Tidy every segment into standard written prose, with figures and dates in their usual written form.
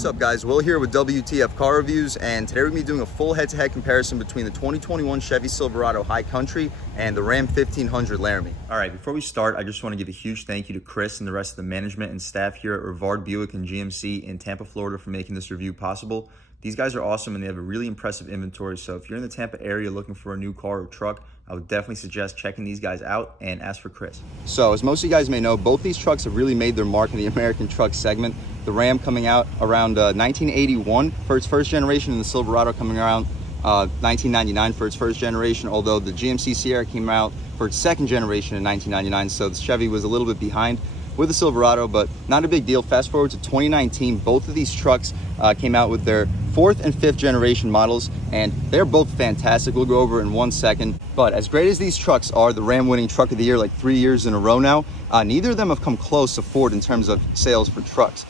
What's up guys, Will here with W.T.F Car Reviews, and today we're going to be doing a full head-to-head comparison between the 2021 Chevy Silverado High Country and the Ram 1500 Laramie. Alright, before we start, I just want to give a huge thank you to Chris and the rest of the management and staff here at Rivard Buick and GMC in Tampa, Florida for making this review possible. These guys are awesome and they have a really impressive inventory, so if you're in the Tampa area looking for a new car or truck, I would definitely suggest checking these guys out and ask for Chris. So as most of you guys may know, both these trucks have really made their mark in the American truck segment. The Ram coming out around 1981 for its first generation, and the Silverado coming around 1999 for its first generation, although the GMC Sierra came out for its second generation in 1999, so the Chevy was a little bit behind with the Silverado, but not a big deal. Fast forward to 2019, both of these trucks came out with their fourth and fifth generation models, and they're both fantastic. We'll go over it in 1 second. But as great as these trucks are, the Ram winning truck of the year like 3 years in a row now, neither of them have come close to Ford in terms of sales for trucks.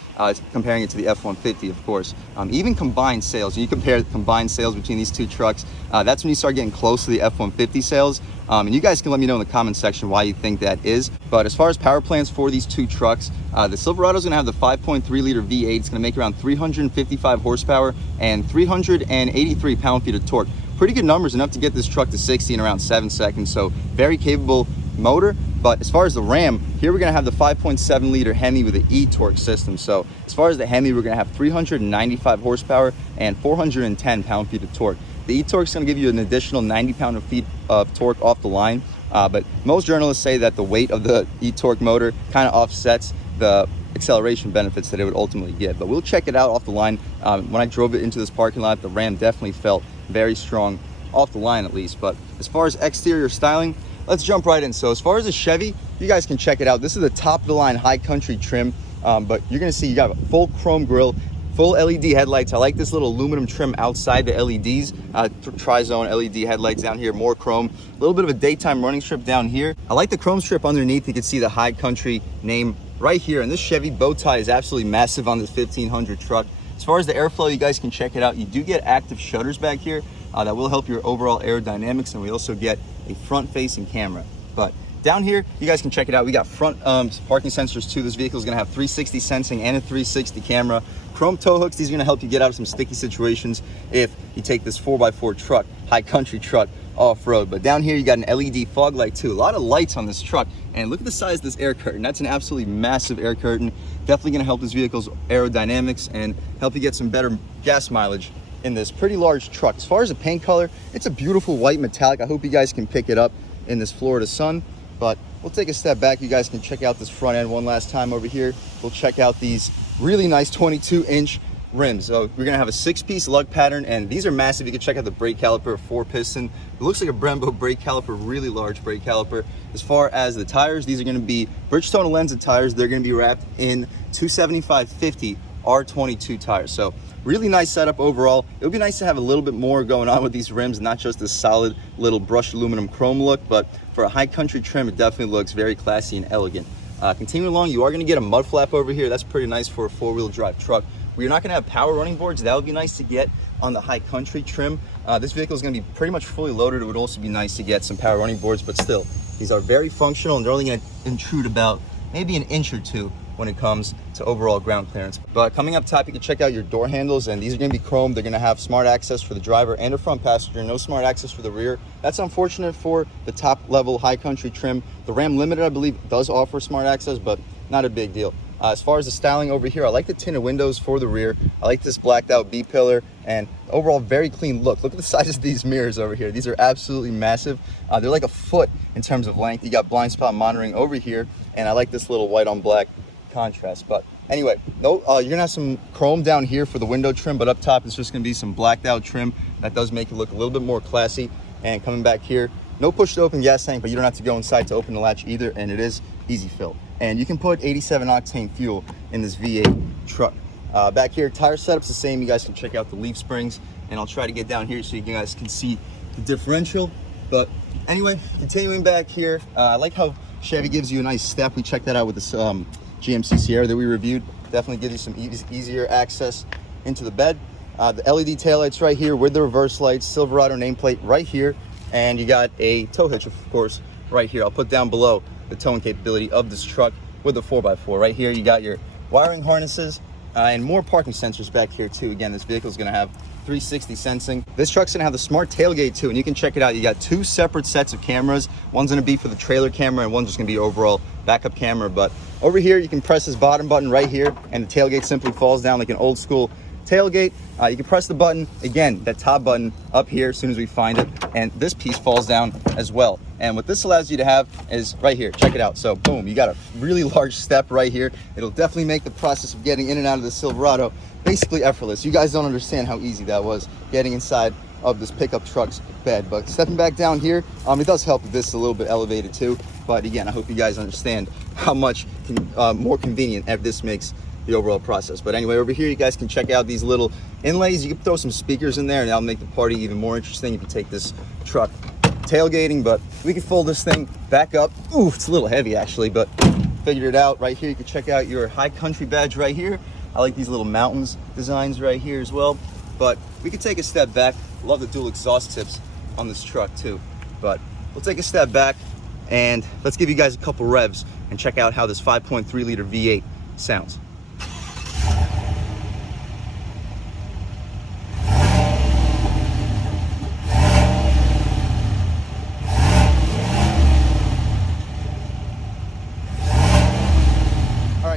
Comparing it to the F-150, of course. Even combined sales, you compare combined sales between these two trucks, that's when you start getting close to the F-150 sales. And you guys can let me know in the comment section why you think that is. But as far as power plants for these two trucks, the Silverado is going to have the 5.3 liter V8. It's going to make around 355 horsepower and 383 pound-feet of torque. Pretty good numbers, enough to get this truck to 60 in around 7 seconds. So very capable motor. But as far as the Ram, here we're going to have the 5.7 liter Hemi with the e-torque system. So as far as the Hemi, we're going to have 395 horsepower and 410 pound-feet of torque. The e-torque is going to give you an additional 90 pound-feet of torque off the line. But most journalists say that the weight of the e-torque motor kind of offsets the acceleration benefits that it would ultimately get. But we'll check it out off the line. When I drove it into this parking lot, the Ram definitely felt very strong off the line at least. But as far as exterior styling, let's jump right in. So as far as the Chevy, you guys can check it out. This is the top of the line High Country trim, but you're gonna see you got a full chrome grille, full LED headlights. I like this little aluminum trim outside the LEDs, tri-zone LED headlights down here, more chrome, a little bit of a daytime running strip down here. I like the chrome strip underneath. You can see the High Country name right here, and this Chevy bow tie is absolutely massive on this 1500 truck. As far as the airflow, you guys can check it out. You do get active shutters back here that will help your overall aerodynamics, and we also get a front-facing camera. But down here, you guys can check it out. We got front parking sensors too. This vehicle is going to have 360 sensing and a 360 camera. Chrome tow hooks. These are going to help you get out of some sticky situations if you take this 4x4 truck, High Country truck, off-road. But down here, you got an LED fog light too. A lot of lights on this truck. And look at the size of this air curtain. That's an absolutely massive air curtain. Definitely going to help this vehicle's aerodynamics and help you get some better gas mileage in this pretty large truck. As far as the paint color, it's a beautiful white metallic. I hope you guys can pick it up in this Florida sun. But we'll take a step back. You guys can check out this front end one last time over here. We'll check out these really nice 22-inch rims. So we're gonna have a 6-piece lug pattern, and these are massive. You can check out the brake caliper, 4-piston. It looks like a Brembo brake caliper, really large brake caliper. As far as the tires, these are gonna be Bridgestone Alenza tires. They're gonna be wrapped in 275/50 R22 tires. So really nice setup overall. It would be nice to have a little bit more going on with these rims, not just this solid little brushed aluminum chrome look, but for a High Country trim, it definitely looks very classy and elegant. Continuing along, you are going to get a mud flap over here. That's pretty nice for a 4-wheel drive truck. We're not going to have power running boards. That would be nice to get on the High Country trim. This vehicle is going to be pretty much fully loaded. It would also be nice to get some power running boards, but still, these are very functional, and they're only going to intrude about maybe an inch or two when it comes to overall ground clearance. But coming up top, you can check out your door handles, and these are going to be chrome. They're going to have smart access for the driver and a front passenger, no smart access for the rear. That's unfortunate for the top level High Country trim. The Ram Limited, I believe, does offer smart access, but not a big deal. As far as the styling over here, I like the tinted windows for the rear. I like this blacked out B-pillar, and overall very clean look. Look at the size of these mirrors over here. These are absolutely massive. They're like a foot in terms of length. You got blind spot monitoring over here, and I like this little white on black contrast. But anyway, you're gonna have some chrome down here for the window trim, but up top it's just gonna be some blacked out trim that does make it look a little bit more classy. And coming back here, no push to open gas tank, but you don't have to go inside to open the latch either, and it is easy fill. And you can put 87 octane fuel in this V8 truck. Back here, tire setup's the same. You guys can check out the leaf springs, and I'll try to get down here so you guys can see the differential. But anyway, continuing back here, I like how Chevy gives you a nice step. We checked that out with this GMC Sierra that we reviewed. Definitely gives you some easier access into the bed. The LED taillights right here with the reverse lights, Silverado nameplate right here, and you got a tow hitch, of course, right here. I'll put down below the towing capability of this truck with the 4x4. Right here, you got your wiring harnesses, and more parking sensors back here too. Again, this vehicle is going to have 360 sensing. This truck's going to have the smart tailgate too, and you can check it out. You got two separate sets of cameras. One's going to be for the trailer camera, and one's just going to be overall backup camera. But over here, you can press this bottom button right here, and the tailgate simply falls down like an old school tailgate. You can press the button again, that top button up here as soon as we find it, and this piece falls down as well. And what this allows you to have is right here, check it out. So boom, you got a really large step right here. It'll definitely make the process of getting in and out of the Silverado basically effortless. You guys don't understand how easy that was getting inside of this pickup truck's bed. But stepping back down here, it does help that this is a little bit elevated too. But again, I hope you guys understand how much more convenient this makes the overall process. But anyway, over here you guys can check out these little inlays. You can throw some speakers in there, and that'll make the party even more interesting if you take this truck tailgating. But we can fold this thing back up. Ooh, it's a little heavy actually, but figured it out. Right here you can check out your high country badge right here. I like these little mountains designs right here as well. But we can take a step back. Love the dual exhaust tips on this truck too. But we'll take a step back and let's give you guys a couple revs and check out how this 5.3 liter V8 sounds.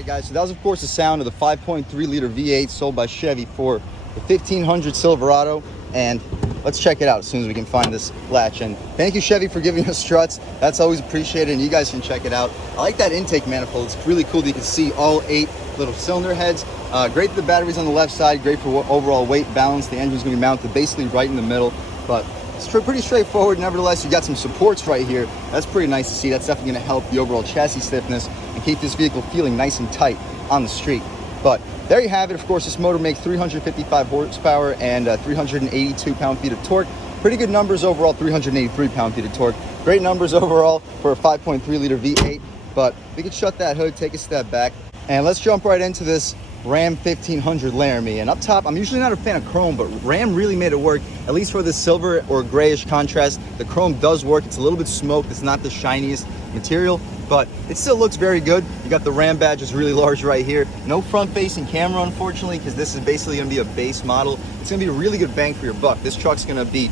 Guys, so that was of course the sound of the 5.3 liter V8 sold by Chevy for the 1500 Silverado, and let's check it out as soon as we can find this latch. And thank you, Chevy, for giving us struts. That's always appreciated, and you guys can check it out. I like that intake manifold. It's really cool that you can see all 8 little cylinder heads. Great that the battery's on the left side, great for overall weight balance. The engine's gonna be mounted basically right in the middle, but it's pretty straightforward. Nevertheless, you got some supports right here. That's pretty nice to see. That's definitely gonna help the overall chassis stiffness and keep this vehicle feeling nice and tight on the street. But there you have it. Of course, this motor makes 355 horsepower and 382 pound-feet of torque. Pretty good numbers overall, 383 pound-feet of torque. Great numbers overall for a 5.3 liter V8. But we can shut that hood, take a step back, and let's jump right into this Ram 1500 Laramie. And up top, I'm usually not a fan of chrome, but Ram really made it work, at least for the silver or grayish contrast. The chrome does work. It's a little bit smoked. It's not the shiniest material, but it still looks very good. You got the Ram badge, is really large right here. No front-facing camera, unfortunately, because this is basically going to be a base model. It's going to be a really good bang for your buck. This truck's going to be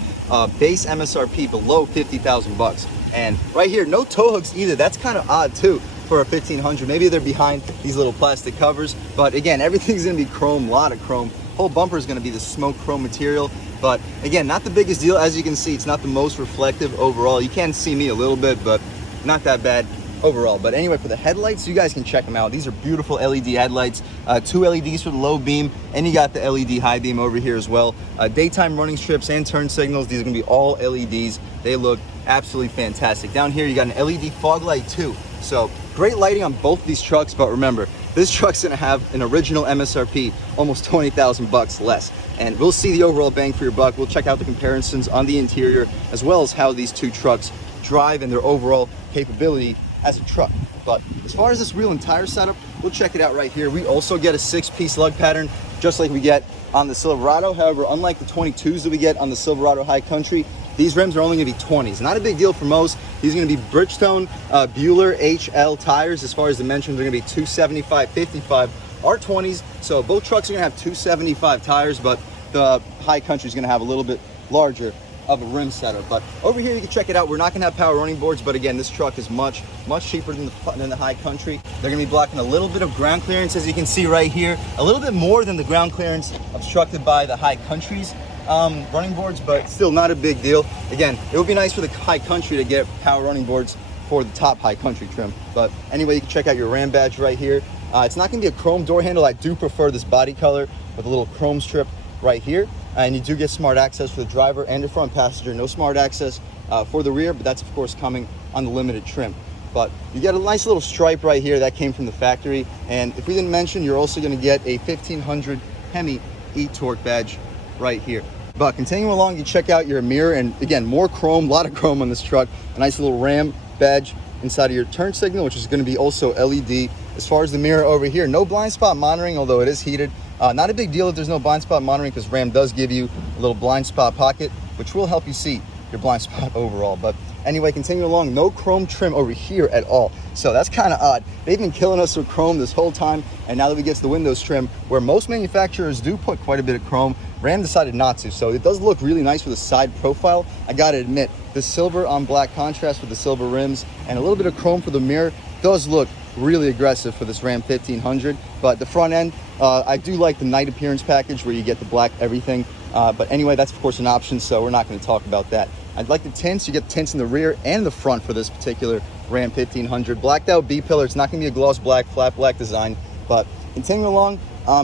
base MSRP below 50,000 bucks. And right here, no tow hooks either. That's kind of odd too for a 1500. Maybe they're behind these little plastic covers, but again, everything's going to be chrome, a lot of chrome. Whole bumper is going to be the smoke chrome material. But again, not the biggest deal. As you can see, it's not the most reflective overall. You can see me a little bit, but not that bad overall. But anyway, for the headlights, you guys can check them out. These are beautiful LED headlights, 2 LEDs for the low beam, and you got the LED high beam over here as well. Daytime running strips and turn signals. These are going to be all LEDs. They look absolutely fantastic. Down here, you got an LED fog light too. So great lighting on both these trucks. But remember, this truck's going to have an original MSRP almost 20,000 bucks less, and we'll see the overall bang for your buck. We'll check out the comparisons on the interior, as well as how these two trucks drive and their overall capability as a truck. But as far as this wheel and tire setup, we'll check it out right here. We also get a 6-piece lug pattern, just like we get on the Silverado. However, unlike the 22s that we get on the Silverado High Country, these rims are only going to be 20s. Not a big deal for most. These are going to be Bridgestone Bueller HL tires. As far as dimensions, they're going to be 275, 55 R20s. So both trucks are going to have 275 tires, but the High Country is going to have a little bit larger of a rim setup. But over here, you can check it out. We're not going to have power running boards, but again, this truck is much cheaper than the High Country. They're going to be blocking a little bit of ground clearance, as you can see right here, a little bit more than the ground clearance obstructed by the High Country's running boards, but still not a big deal. Again, it would be nice for the High Country to get power running boards for the top High Country trim. But anyway, you can check out your Ram badge right here. It's not going to be a chrome door handle. I do prefer this body color with a little chrome strip right here. And you do get smart access for the driver and the front passenger. No smart access for the rear, but that's of course coming on the limited trim. But you get a nice little stripe right here that came from the factory. And if we didn't mention, you're also going to get a 1500 Hemi e-torque badge right here. But continuing along, you check out your mirror, and again, more chrome, a lot of chrome on this truck. A nice little Ram badge inside of your turn signal, which is going to be also LED. As far as the mirror over here, no blind spot monitoring, although it is heated. Not a big deal if there's no blind spot monitoring, because Ram does give you a little blind spot pocket, which will help you see your blind spot overall. But anyway, continuing along, no chrome trim over here at all. So that's kind of odd. They've been killing us with chrome this whole time, and now that we get to the windows trim, where most manufacturers do put quite a bit of chrome, Ram decided not to. So it does look really nice with the side profile. I gotta admit, the silver on black contrast with the silver rims and a little bit of chrome for the mirror does look really aggressive for this Ram 1500. But the front end, I do like the night appearance package where you get the black everything. But anyway, that's of course an option, so we're not going to talk about that. I'd like the tints. You get the tints in the rear and the front for this particular Ram 1500. Blacked out B-pillar. It's not going to be a gloss black, flat black design. But continuing along,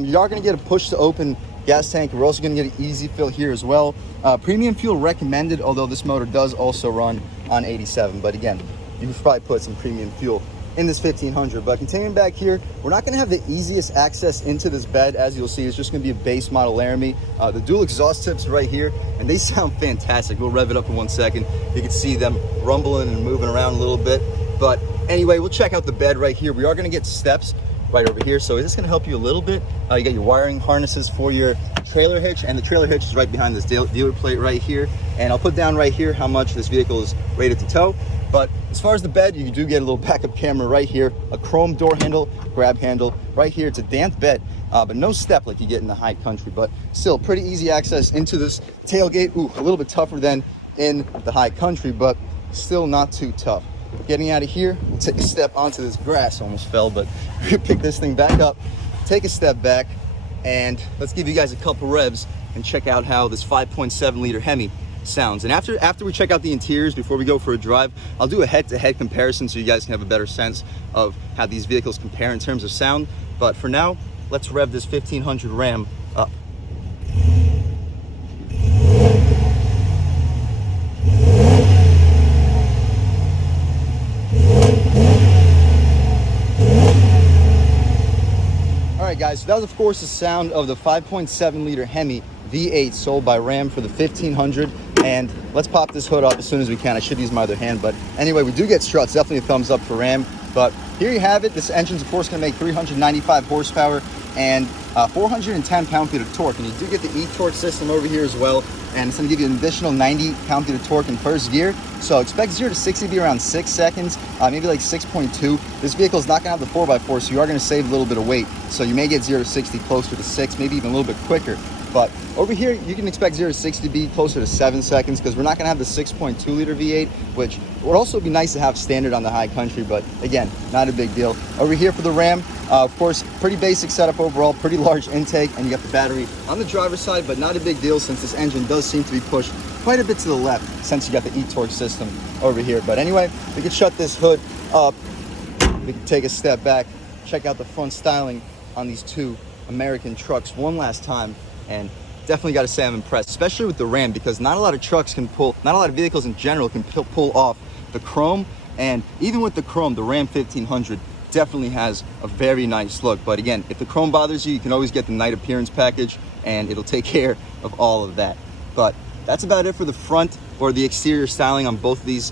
you are going to get a push to open gas tank. We're also going to get an easy fill here as well. Premium fuel recommended, although this motor does also run on 87. But again, you could probably put some premium fuel in this 1500. But continuing back here, we're not going to have the easiest access into this bed. As you'll see, it's just going to be a base model Laramie. The dual exhaust tips right here, and they sound fantastic. We'll rev it up in 1 second. You can see them rumbling and moving around a little bit. But anyway, we'll check out the bed right here. We are going to get steps right over here, so is this going to help you a little bit? You got your wiring harnesses for your trailer hitch, and the trailer hitch is right behind this dealer plate right here. And I'll put down right here how much this vehicle is rated to tow. But as far as the bed, you do get a little backup camera right here, a chrome door handle, grab handle right here. It's a damped bed, but no step like you get in the high country, but still pretty easy access into this tailgate. Ooh, a little bit tougher than in the high country, but still not too tough. Getting out of here, we'll take a step onto this grass. Almost fell, but pick this thing back up, take a step back, and let's give you guys a couple revs and check out how this 5.7 liter Hemi sounds. And after we check out the interiors, before we go for a drive, I'll do a head-to-head comparison so you guys can have a better sense of how these vehicles compare in terms of sound. But for now, let's rev this 1500 Ram up. Alright guys, so that was of course the sound of the 5.7 liter Hemi V8 sold by Ram for the 1500. And let's pop this hood up as soon as we can. I should use my other hand, but anyway, we do get struts. Definitely a thumbs up for Ram. But here you have it. This engine's of course going to make 395 horsepower and 410 pound-feet of torque. And you do get the e-torque system over here as well, and it's going to give you an additional 90 pound-feet of torque in first gear. So expect 0 to 60 to be around 6 seconds, maybe like 6.2. This vehicle is not going to have the 4x4, so you are going to save a little bit of weight. So you may get 0 to 60 closer to 6, maybe even a little bit quicker. But over here, you can expect 0 to 60 to be closer to 7 seconds because we're not going to have the 6.2 liter V8, which would also be nice to have standard on the high country, but again, not a big deal. Over here for the Ram, of course, pretty basic setup overall, pretty large intake, and you got the battery on the driver's side, but not a big deal since this engine does seem to be pushed quite a bit to the left since you got the e-torque system over here. But anyway, we can shut this hood up, we can take a step back, check out the front styling on these two American trucks one last time. And definitely got to say I'm impressed, especially with the Ram, because not a lot of trucks can pull, not a lot of vehicles in general can pull off the chrome. And even with the chrome, the Ram 1500 definitely has a very nice look. But again, if the chrome bothers you, you can always get the night appearance package and it'll take care of all of that. But that's about it for the front or the exterior styling on both of these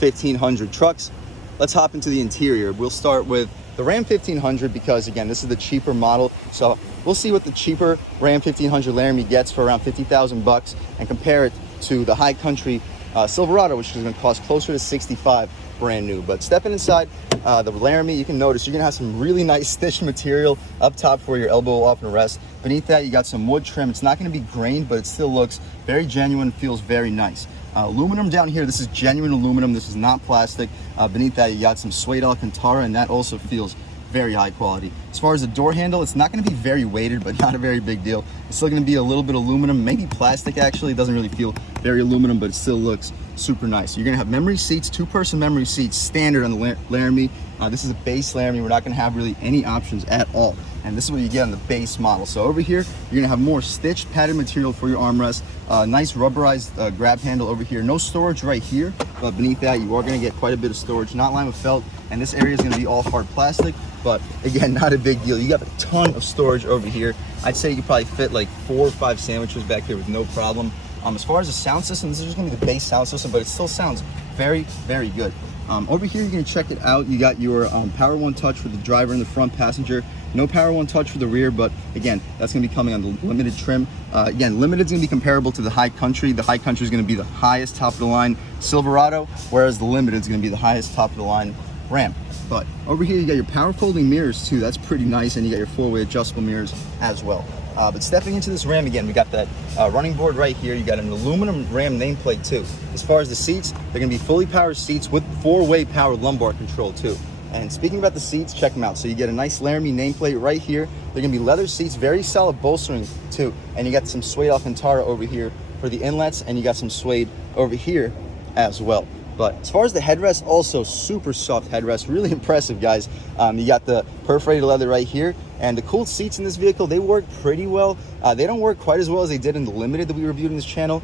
1500 trucks. Let's hop into the interior. We'll start with the Ram 1500 because again, this is the cheaper model. So we'll see what the cheaper Ram 1500 Laramie gets for around 50,000 bucks and compare it to the high country Silverado, which is going to cost closer to 65 brand new. But stepping inside the Laramie, you can notice you're going to have some really nice stitched material up top for your elbow off and rest. Beneath that, you got some wood trim. It's not going to be grained, but it still looks very genuine, feels very nice. Aluminum down here, this is genuine aluminum, this is not plastic. Beneath that, you got some suede Alcantara, and that also feels very high quality. As far as the door handle, it's not going to be very weighted, but not a very big deal. It's still going to be a little bit aluminum, maybe plastic actually. It doesn't really feel very aluminum, but it still looks super nice. You're going to have memory seats, two-person memory seats, standard on the Laramie. This is a base Laramie. We're not going to have really any options at all. And this is what you get on the base model. So over here, you're gonna have more stitched padded material for your armrest, nice rubberized grab handle over here. No storage right here, but beneath that, you are gonna get quite a bit of storage, not lined with felt. And this area is gonna be all hard plastic, but again, not a big deal. You got a ton of storage over here. I'd say you could probably fit like 4 or 5 sandwiches back here with no problem. As far as the sound system, this is just gonna be the base sound system, but it still sounds very, very good. Over here, you're gonna check it out. You got your Power One touch for the driver and the front passenger. No Power One touch for the rear, but again, that's gonna be coming on the limited trim. Again, limited is gonna be comparable to the High Country. The High Country is gonna be the highest top of the line Silverado, whereas the limited is gonna be the highest top of the line Ram. But over here, you got your power folding mirrors too. That's pretty nice, and you got your four-way adjustable mirrors as well. But stepping into this Ram again, we got that running board right here. You got an aluminum Ram nameplate too. As far as the seats, they're gonna be fully powered seats with four-way powered lumbar control too. And speaking about the seats, check them out. So you get a nice Laramie nameplate right here. They're gonna be leather seats, very solid bolstering too. And you got some suede Alcantara over here for the inlets, and you got some suede over here as well. But as far as the headrest, also super soft headrest, really impressive, guys. You got the perforated leather right here, and the cooled seats in this vehicle, they work pretty well. They don't work quite as well as they did in the Limited that we reviewed in this channel.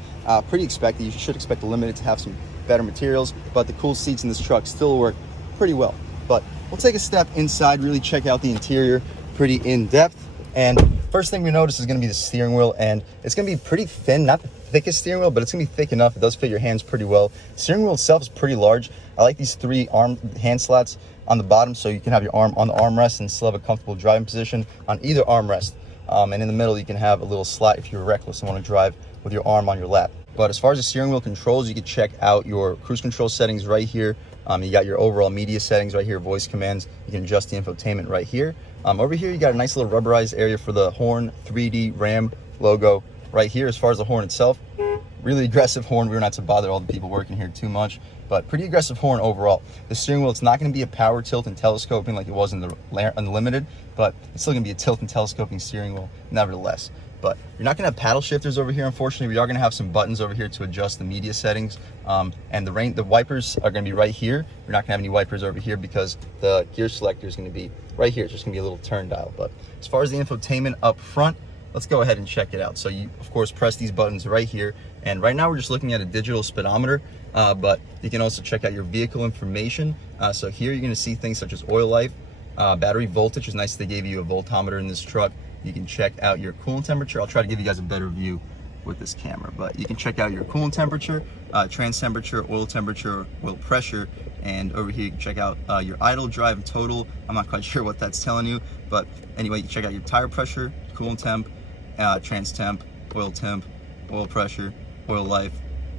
Pretty expected. You should expect the Limited to have some better materials, but the cooled seats in this truck still work pretty well. But we'll take a step inside, really check out the interior pretty in depth. And first thing we notice is going to be the steering wheel, and it's going to be pretty thin, not the thickest steering wheel, but it's going to be thick enough. It does fit your hands pretty well. The steering wheel itself is pretty large. I like these three arm hand slots on the bottom, so you can have your arm on the armrest and still have a comfortable driving position on either armrest. And in the middle, you can have a little slot if you're reckless and want to drive with your arm on your lap. But as far as the steering wheel controls, you can check out your cruise control settings right here. You got your overall media settings right here, voice commands. You can adjust the infotainment right here. Over here, you got a nice little rubberized area for the horn, 3D Ram logo right here. As far as the horn itself, really aggressive horn. We were not to bother all the people working here too much, but pretty aggressive horn overall. The steering wheel, it's not going to be a power tilt and telescoping like it was in the Unlimited, but it's still going to be a tilt and telescoping steering wheel nevertheless. But you're not going to have paddle shifters over here, unfortunately. We are going to have some buttons over here to adjust the media settings. And the wipers are going to be right here. You're not going to have any wipers over here because the gear selector is going to be right here. It's just going to be a little turn dial. But as far as the infotainment up front, let's go ahead and check it out. So you, of course, press these buttons right here. And right now we're just looking at a digital speedometer, but you can also check out your vehicle information. So here you're going to see things such as oil life, battery voltage. It's nice they gave you a voltometer in this truck. You can check out your coolant temperature. I'll try to give you guys a better view with this camera, but you can check out your coolant temperature, trans temperature, oil pressure, and over here you can check out your idle, drive, and total. I'm not quite sure what that's telling you, but anyway, you can check out your tire pressure, coolant temp, trans temp, oil pressure, oil life,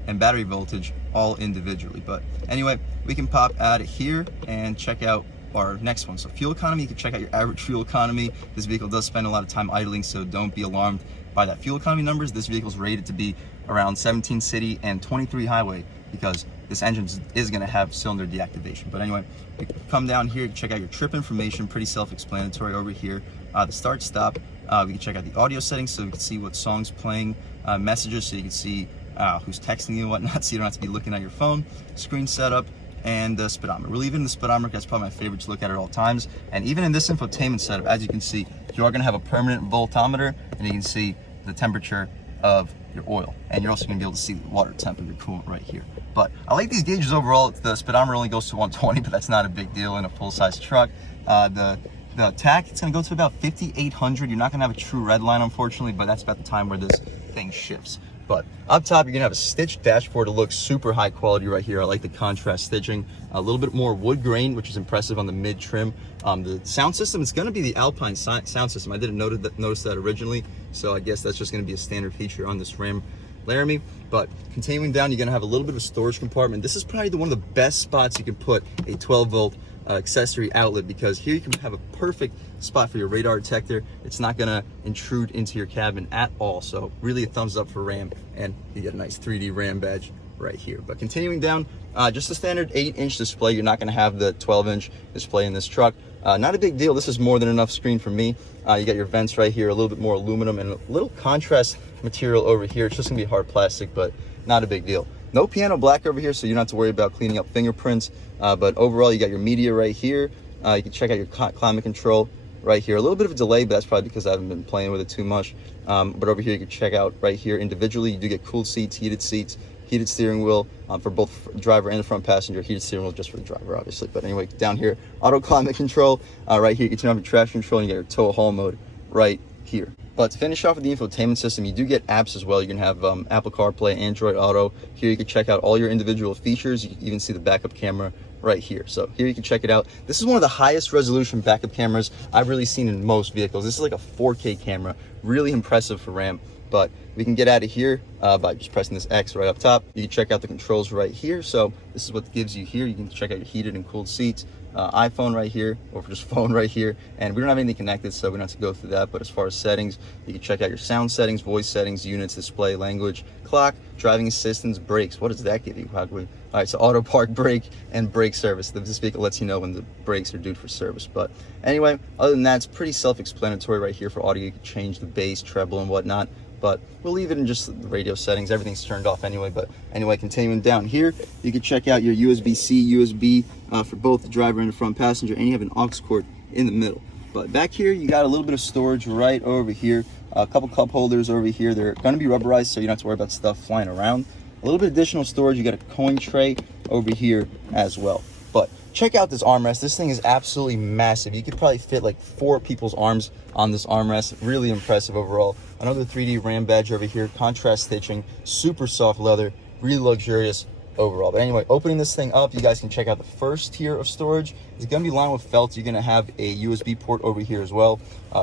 and battery voltage all individually. But anyway, we can pop out of here and check out our next one. So fuel economy, you can check out your average fuel economy. This vehicle does spend a lot of time idling, so don't be alarmed by that fuel economy numbers. This vehicle is rated to be around 17 city and 23 highway because this engine is going to have cylinder deactivation. But anyway, you can come down here, check out your trip information, pretty self-explanatory over here. The start stop, we can check out the audio settings so we can see what songs playing, messages so you can see who's texting you and whatnot, so you don't have to be looking at your phone, screen setup, and the speedometer. We're leaving the speedometer, that's probably my favorite to look at all times. And even in this infotainment setup, as you can see, you are going to have a permanent voltometer, and you can see the temperature of your oil. And you're also going to be able to see the water temp of your coolant right here. But I like these gauges overall. The speedometer only goes to 120, but that's not a big deal in a full-size truck. The tach, it's going to go to about 5,800. You're not going to have a true red line, unfortunately, but that's about the time where this thing shifts. But up top, you're gonna have a stitched dashboard. It looks super high quality right here. I like the contrast stitching. A little bit more wood grain, which is impressive on the mid trim. The sound system, it's gonna be the Alpine sound system. I didn't notice that originally, so I guess that's just gonna be a standard feature on this Ram Laramie. But continuing down, you're gonna have a little bit of a storage compartment. This is probably one of the best spots you can put a 12-volt accessory outlet, because here you can have a perfect spot for your radar detector. It's not gonna intrude into your cabin at all. So really a thumbs up for Ram, and you get a nice 3D Ram badge right here. But continuing down, just a standard 8-inch display. You're not gonna have the 12-inch display in this truck. Not a big deal. This is more than enough screen for me. You got your vents right here, a little bit more aluminum and a little contrast material over here. It's just gonna be hard plastic, but not a big deal. No piano black over here, so you don't have to worry about cleaning up fingerprints. But overall, you got your media right here. You can check out your climate control right here. A little bit of a delay, but that's probably because I haven't been playing with it too much. But over here, you can check out right here individually. You do get cooled seats, heated steering wheel for both driver and the front passenger. Heated steering wheel just for the driver, obviously. But anyway, down here, auto climate control. Right here, you can turn on your traction control and you get your tow haul mode right here. But to finish off with the infotainment system, you do get apps as well. You can have Apple CarPlay, Android Auto. Here you can check out all your individual features. You can even see the backup camera right here. So here you can check it out. This is one of the highest resolution backup cameras I've really seen in most vehicles. This is like a 4K camera, really impressive for Ram. But we can get out of here by just pressing this X right up top. You can check out the controls right here. So this is what gives you here. You can check out your heated and cooled seats, iPhone right here, or just phone right here. And we don't have anything connected, so we don't have to go through that. But as far as settings, you can check out your sound settings, voice settings, units, display, language, clock, driving assistance, brakes. What does that give you? All right, so auto park, brake, and brake service. This vehicle lets you know when the brakes are due for service. But anyway, other than that, it's pretty self-explanatory right here for audio. You can change the bass, treble, and whatnot. But we'll leave it in just the radio settings. Everything's turned off anyway. But anyway, continuing down here, you can check out your USB-C, USB for both the driver and the front passenger, and you have an aux cord in the middle. But back here, you got a little bit of storage right over here. A couple cup holders over here. They're going to be rubberized, so you don't have to worry about stuff flying around. A little bit of additional storage. You got a coin tray over here as well. But check out this armrest. This thing is absolutely massive. You could probably fit like 4 people's arms on this armrest. Really impressive overall. Another 3D Ram badge over here. Contrast stitching. Super soft leather. Really luxurious overall. But anyway, opening this thing up, you guys can check out the first tier of storage. It's going to be lined with felt. You're going to have a USB port over here as well.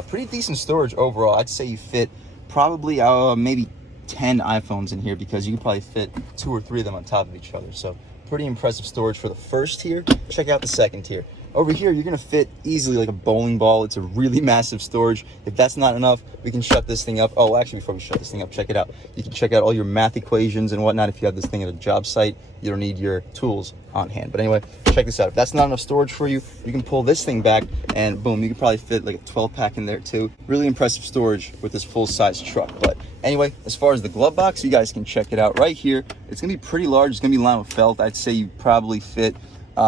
Pretty decent storage overall. I'd say you fit probably maybe 10 iPhones in here, because you could probably fit 2 or 3 of them on top of each other. So pretty impressive storage for the first tier. Check out the second tier. Over here, you're gonna fit easily like a bowling ball. It's a really massive storage. If that's not enough, we can shut this thing up. Oh, actually, before we shut this thing up, check it out. You can check out all your math equations and whatnot. If you have this thing at a job site, you don't need your tools on hand. But anyway, check this out. If that's not enough storage for you, you can pull this thing back and boom, you can probably fit like a 12 pack in there too. Really impressive storage with this full size truck. But anyway, as far as the glove box, you guys can check it out right here. It's gonna be pretty large. It's gonna be lined with felt. I'd say you probably fit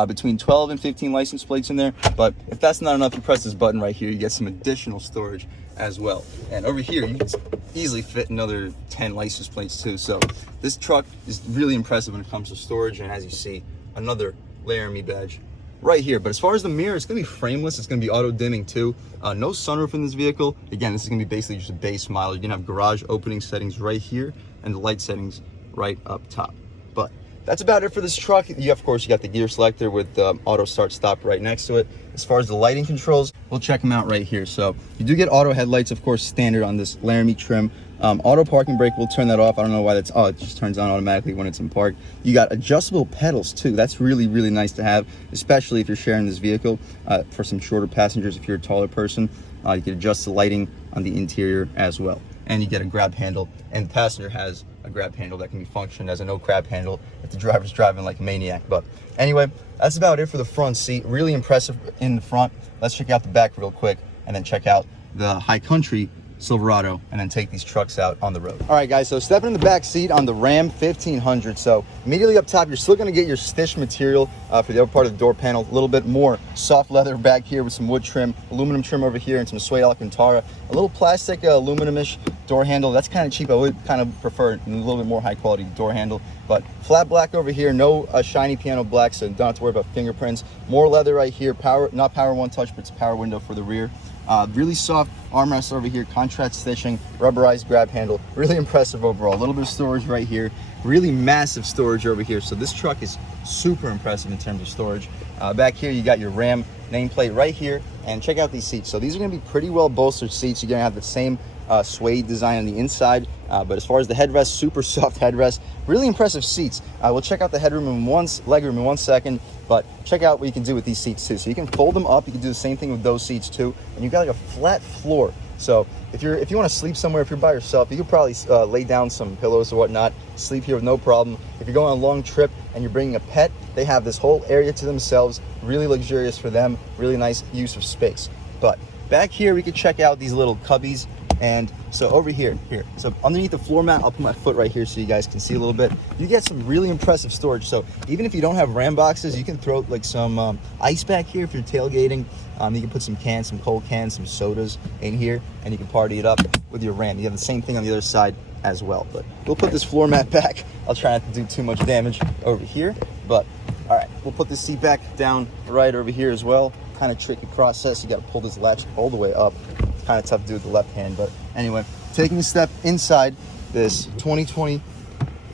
between 12 and 15 license plates in there. But if that's not enough, you press this button right here, you get some additional storage as well. And over here, you can easily fit another 10 license plates too. So this truck is really impressive when it comes to storage. And as you see, another Laramie badge right here. But as far as the mirror, it's gonna be frameless. It's gonna be auto dimming too. No sunroof in this vehicle. Again, this is gonna be basically just a base model. You're gonna have garage opening settings right here and the light settings right up top. But that's about it for this truck. Of course, you got the gear selector with auto start stop right next to it. As far as the lighting controls, we'll check them out right here. So you do get auto headlights, of course, standard on this Laramie trim. Auto parking brake, we'll turn that off. I don't know why that's, it just turns on automatically when it's in park. You got adjustable pedals too. That's really, really nice to have, especially if you're sharing this vehicle. For some shorter passengers, if you're a taller person, you can adjust the lighting on the interior as well. And you get a grab handle, and the passenger has a grab handle that can be functioned as a no grab handle if the driver's driving like a maniac. But anyway, that's about it for the front seat. Really impressive in the front. Let's check out the back real quick and then check out the High Country Silverado and then take these trucks out on the road. All right, guys, so stepping in the back seat on the Ram 1500. So immediately up top, you're still gonna get your stitched material for the upper part of the door panel. A little bit more soft leather back here with some wood trim, aluminum trim over here, and some suede Alcantara. A little plastic aluminum-ish door handle. That's kind of cheap. I would kind of prefer a little bit more high quality door handle. But flat black over here, no shiny piano black, so you don't have to worry about fingerprints. More leather right here, not power one touch, but it's a power window for the rear. Really soft armrest over here, contrast stitching, rubberized grab handle. Really impressive overall. A little bit of storage right here. Really massive storage over here. So this truck is super impressive in terms of storage. Back here, you got your Ram nameplate right here. And check out these seats. So these are gonna be pretty well bolstered seats. You're gonna have the same suede design on the inside. But as far as the headrest, super soft headrest. Really impressive seats. We'll check out the legroom in 1 second. But check out what you can do with these seats too. So you can fold them up. You can do the same thing with those seats too. And you got like a flat floor. So if you want to sleep somewhere, if you're by yourself, you could probably lay down some pillows or whatnot, sleep here with no problem. If you're going on a long trip and you're bringing a pet, they have this whole area to themselves. Really luxurious for them. Really nice use of space. But back here, we could check out these little cubbies. And so over here, so underneath the floor mat, I'll put my foot right here so you guys can see a little bit. You get some really impressive storage. So even if you don't have Ram boxes, you can throw like some ice back here if you're tailgating. You can put some cans, some cold cans, some sodas in here, and you can party it up with your Ram. You have the same thing on the other side as well. But we'll put this floor mat back. I'll try not to do too much damage over here. But all right, we'll put this seat back down right over here as well. Kind of tricky process. You got to pull this latch all the way up. Kind of tough to do with the left hand, but anyway, taking a step inside this 2020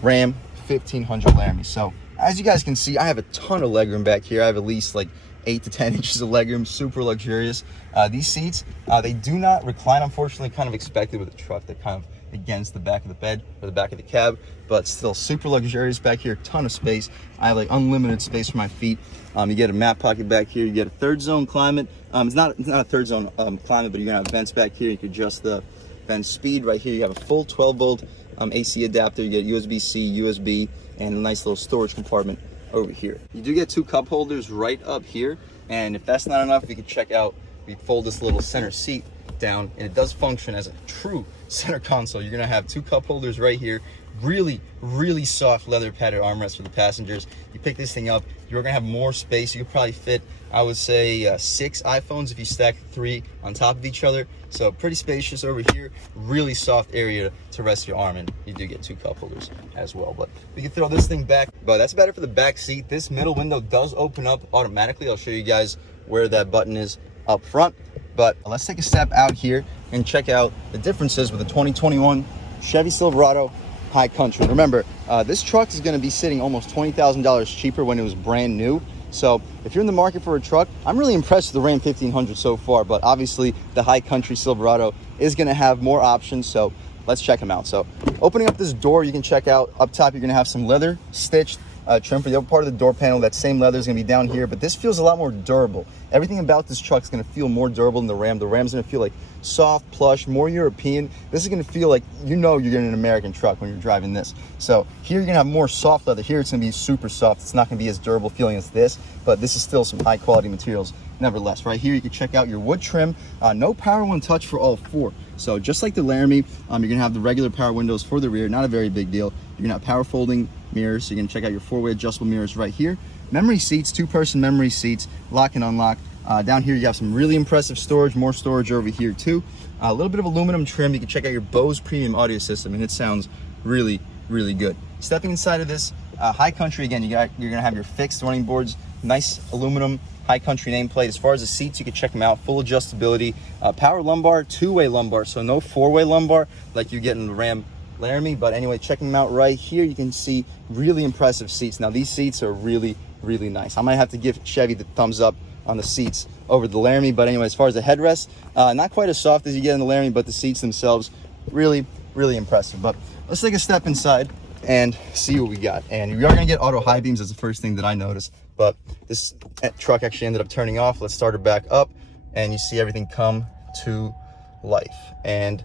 Ram 1500 Laramie. So as you guys can see, I have a ton of legroom back here. I have at least like 8 to 10 inches of legroom, super luxurious. These seats, they do not recline, unfortunately, kind of expected with a truck. They're kind of against the back of the bed or the back of the cab, but still super luxurious back here, ton of space. I have like unlimited space for my feet. You get a mat pocket back here, you get a third zone climate. It's not a third zone climate, but you're gonna have vents back here. You can adjust the vent speed. Right here you have a full 12 volt AC adapter. You get USB-C, USB, and a nice little storage compartment over here. You do get 2 cup holders right up here, and if that's not enough, you can check out, we fold this little center seat down, and it does function as a true center console. You're gonna have 2 cup holders right here, really soft leather padded armrests for the passengers. You pick this thing up, you're gonna have more space. You could probably fit, I would say, 6 iPhones if you stack 3 on top of each other. So pretty spacious over here, really soft area to rest your arm, and you do get 2 cup holders as well. But we can throw this thing back, but that's better for the back seat. This middle window does open up automatically. I'll show you guys where that button is up front. But let's take a step out here and check out the differences with the 2021 Chevy Silverado High Country. Remember, this truck is going to be sitting almost $20,000 cheaper when it was brand new. So if you're in the market for a truck, I'm really impressed with the Ram 1500 so far, but obviously the High Country Silverado is going to have more options, so let's check them out. So opening up this door, you can check out up top, you're going to have some leather stitched trim for the upper part of the door panel. That same leather is going to be down here, but this feels a lot more durable. Everything about this truck is going to feel more durable than the Ram. The Ram's going to feel like soft, plush, more European. This is going to feel like you're getting an American truck when you're driving this. So here you're going to have more soft leather. Here it's going to be super soft. It's not going to be as durable feeling as this, but this is still some high quality materials nevertheless. Right here you can check out your wood trim. No power one touch for all 4. So just like the Laramie, you're going to have the regular power windows for the rear. Not a very big deal. You're going to have power folding mirrors. So you're going to check out your 4-way adjustable mirrors right here. Memory seats, 2-person memory seats, lock and unlock. Down here you have some really impressive storage, more storage over here too. A little bit of aluminum trim. You can check out your Bose premium audio system, and it sounds really good. Stepping inside of this High Country, again, you're gonna have your fixed running boards, nice aluminum High Country nameplate. As far as the seats, you can check them out. Full adjustability, power lumbar, 2-way lumbar, so no 4-way lumbar like you get in the Ram Laramie. But anyway, checking them out right here, you can see really impressive seats. Now these seats are really nice. I might have to give Chevy the thumbs up on the seats over the Laramie. But anyway, as far as the headrest, not quite as soft as you get in the Laramie, but the seats themselves really impressive. But let's take a step inside and see what we got. And we are going to get auto high beams as the first thing that I noticed, but this truck actually ended up turning off. Let's start it back up, and you see everything come to life. And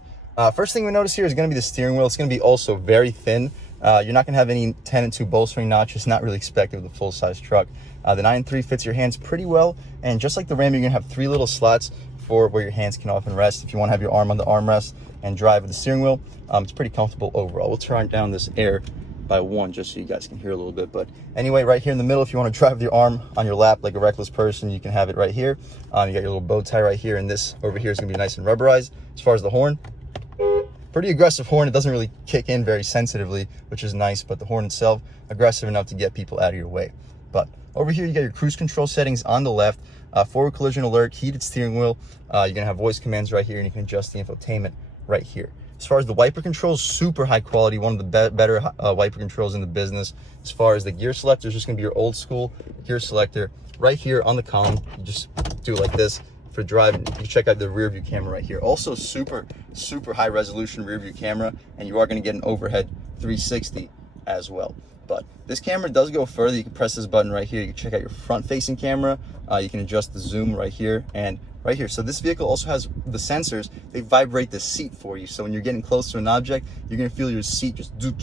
first thing we notice here is going to be the steering wheel. It's going to be also very thin. You're not going to have any 10 and 2 bolstering notches, not really expected with a full-size truck. The 9.3 fits your hands pretty well, and just like the Ram, you're going to have 3 little slots for where your hands can often rest. If you want to have your arm on the armrest and drive with the steering wheel, it's pretty comfortable overall. We'll turn down this air by 1 just so you guys can hear a little bit. But anyway, right here in the middle, if you want to drive with your arm on your lap like a reckless person, you can have it right here. You got your little bow tie right here, and this over here is going to be nice and rubberized. As far as the horn, pretty aggressive horn. It doesn't really kick in very sensitively, which is nice, but the horn itself, aggressive enough to get people out of your way. But over here, you got your cruise control settings on the left, forward collision alert, heated steering wheel. You're gonna have voice commands right here, and you can adjust the infotainment right here. As far as the wiper controls, super high quality, one of the better wiper controls in the business. As far as the gear selector, it's just gonna be your old school gear selector right here on the column. You just do it like this for driving. You can check out the rear view camera right here. Also super high resolution rear view camera, and you are gonna get an overhead 360 as well. But this camera does go further. You can press this button right here. You can check out your front facing camera. You can adjust the zoom right here and right here. So this vehicle also has the sensors. They vibrate the seat for you. So when you're getting close to an object, you're gonna feel your seat just do.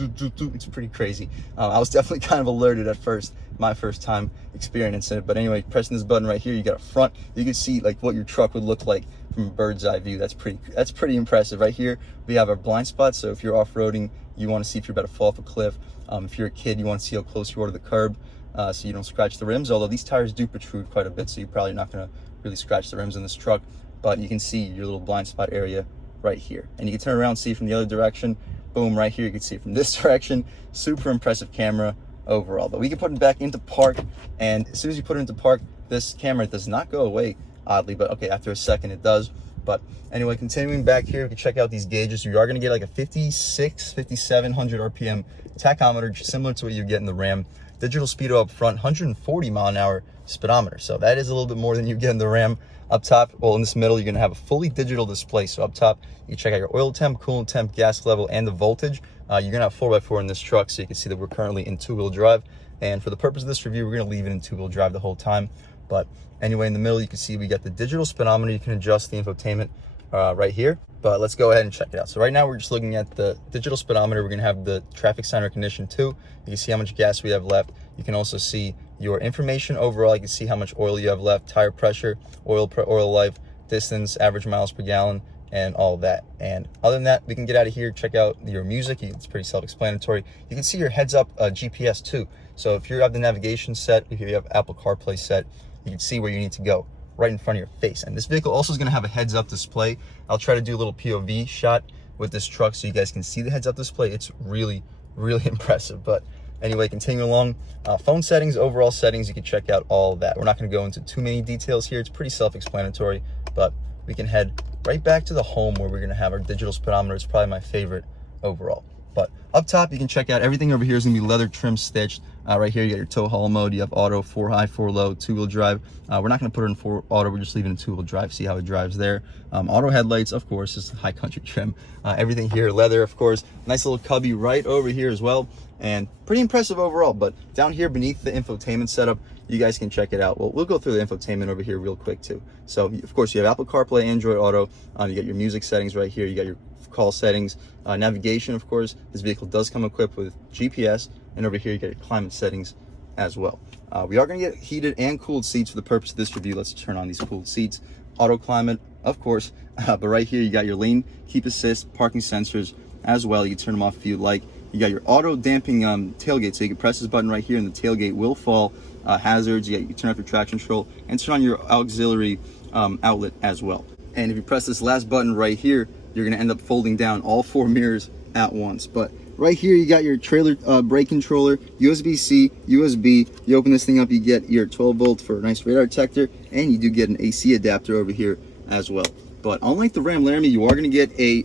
It's pretty crazy. I was definitely kind of alerted at first, my first time experiencing it. But anyway, pressing this button right here, you got a front. You can see like what your truck would look like from a bird's eye view. That's pretty impressive. Right here, we have our blind spot. So if you're off-roading, you want to see if you're about to fall off a cliff. If you're a kid, you want to see how close you are to the curb, so you don't scratch the rims, although these tires do protrude quite a bit, so you're probably not going to really scratch the rims in this truck. But you can see your little blind spot area right here, and you can turn around and see from the other direction. Boom, right here you can see it from this direction. Super impressive camera overall. But we can put it back into park, and as soon as you put it into park, this camera does not go away, oddly, but okay, after a second it does. But anyway, continuing back here, you can check out these gauges. You are going to get like a 5,700 RPM tachometer, similar to what you get in the Ram. digital speedo up front, 140 mile an hour speedometer. So that is a little bit more than you get in the Ram. Up top, well, in this middle, you're gonna have a fully digital display. So up top, you can check out your oil temp, coolant temp, gas level, and the voltage. You're gonna have 4x4 in this truck, so you can see that we're currently in two-wheel drive. And for the purpose of this review, we're gonna leave it in two-wheel drive the whole time. But anyway, in the middle, you can see we got the digital speedometer. You can adjust the infotainment right here. But let's go ahead and check it out. So right now, we're just looking at the digital speedometer. We're gonna have the traffic sign recognition too. You can see how much gas we have left. You can also see your information overall. You can see how much oil you have left, tire pressure, oil life, distance, average miles per gallon, and all of that. And other than that, we can get out of here, check out your music. It's pretty self-explanatory. You can see your heads-up GPS too. So if you have the navigation set, if you have Apple CarPlay set, you can see where you need to go right in front of your face. And this vehicle also is going to have a heads-up display. I'll try to do a little POV shot with this truck so you guys can see the heads-up display. It's really, really impressive. But anyway, continuing along, phone settings, overall settings, you can check out all of that. We're not going to go into too many details here. It's pretty self-explanatory, but we can head right back to the home where we're going to have our digital speedometer. It's probably my favorite overall. But up top, you can check out everything over here is going to be leather trim stitched. Right here, you got your tow haul mode. You have auto, 4 high, 4 low, two-wheel drive. We're not going to put it in 4 auto. We're just leaving it in two-wheel drive. See how it drives there. Auto headlights, of course, is high country trim. Everything here, leather, of course. Nice little cubby right over here as well. And pretty impressive overall. But down here beneath the infotainment setup, you guys can check it out. Well, we'll go through the infotainment over here real quick too. So, of course, you have Apple CarPlay, Android Auto. You got your music settings right here. You got your call settings, navigation, of course. This vehicle does come equipped with GPS, and over here you get your climate settings as well. We are going to get heated and cooled seats for the purpose of this review. Let's turn on these cooled seats. Auto climate, of course, but right here you got your lane keep assist, parking sensors as well. You can turn them off if you'd like. You got your auto damping tailgate, so you can press this button right here and the tailgate will fall. Hazards, you turn off your traction control and turn on your auxiliary outlet as well. And if you press this last button right here, you're going to end up folding down all 4 mirrors at once. But right here, you got your trailer brake controller, USB-C, USB. You open this thing up, you get your 12 volt for a nice radar detector, and you do get an AC adapter over here as well. But unlike the Ram Laramie, you are going to get a